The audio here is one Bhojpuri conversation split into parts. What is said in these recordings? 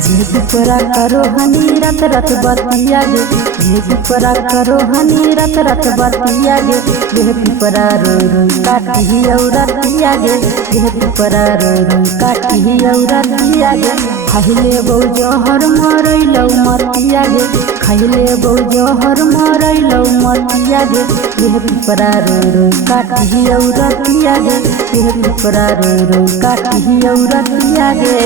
झेपरा करो हनी रत रत बतिया गे, झेपरा करो हनी रत रत बतिया गे, झेपरा रो रो काटी औरतिया गे, झेपरा रो रो काटी औरतिया गे। खाइले बौ जहर मरैलौ मतिया गे, खाइले बौ जहर मरैलौ मतिया गे, झेपरा रो रो काटी औरतिया गे, झेपरा रो रो काटी औरतिया गे।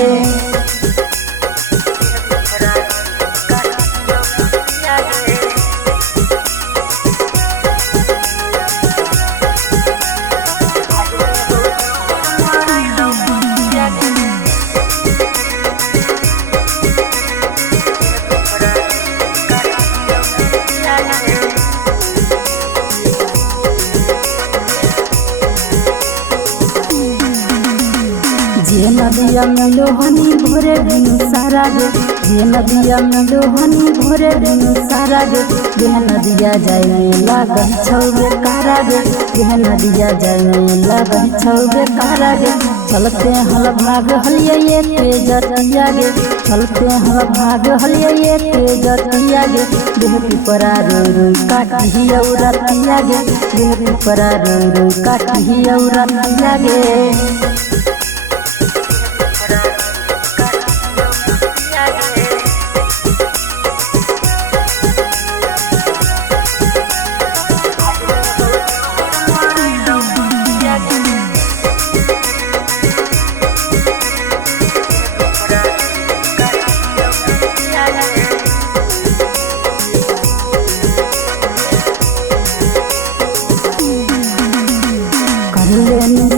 जे नदिया में लोहनी भोरे दिन सारा गे, जे नदिया में लोहनी भोरे दिन सारा गे, जेह नदिया जाय में लागल छौ बेकारा गे, जेह नदिया जाय में लागल छौ बेकारा गे। चलते हल भाग हलिये ये तेजतिया गे, चलते हल भाग हलिये ये तेजतिया गे, देह पिपरा रो रो काटी औरतिया गे, देह पिपरा रो रो काटी औरतिया गे।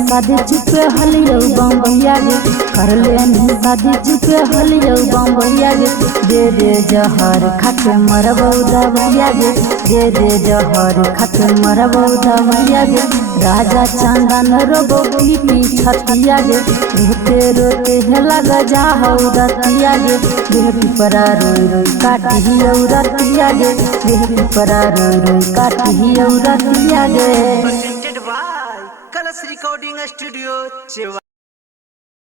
शादी चुपे हलियो बम्बैया गे, कर लेनी शादी चुपे हलियो बम्बैया गे, दे दे जहर खाके मरबौ दबैया गे, दे दे जहर खाके मरबौ दबैया गे। राजा चंदन रोबो पीपी छतिया गे, रोते रोते लग जाहौ रतिया गे, देह पिपरा रो रो काटी औरतिया गे, देह पिपरा रो रो काटी औरतिया गे। कलश रिकॉर्डिंग स्टूडियो।